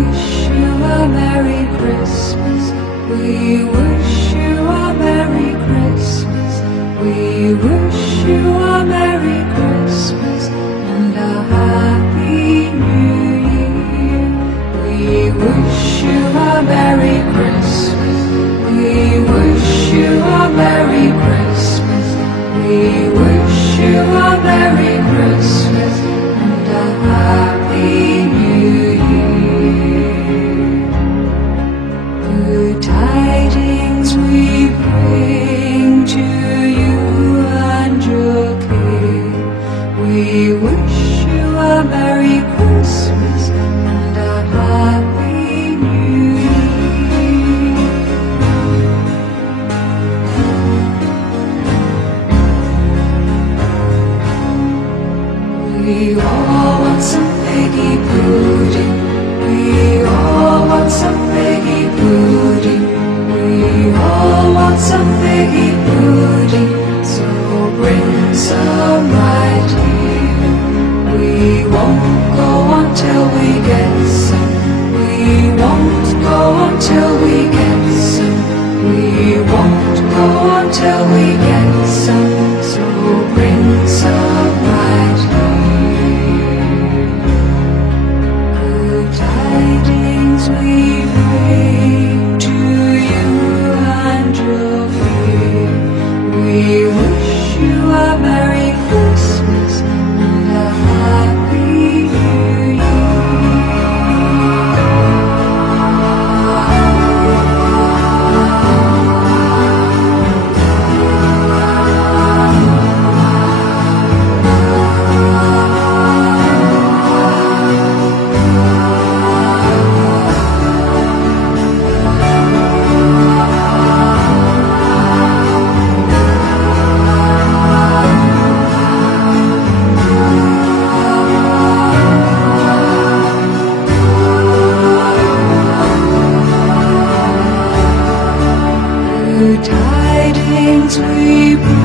wish you a Merry Christmas. We wish you a Merry Christmas. We wish you a Merry Christmas and a Happy New Year. We wish you a Merry Christmas. We wish you a Merry Christmas. We wish you a Merry Christmas and a Happy New Year. Good tidings we bring to you and your king. We wish you a Merry Christmas and a Happy New Year. We all want some figgy pudding. We all want some figgy pudding. We all want some figgy pudding. So bring some right here. We won't go until we get some. We won't go until we get some. We won't go until we get some. So bring some right here. Good tidings we bring to you and your fear. We wish you a Merry Christmas and a Happy New Year. Good tidings we bring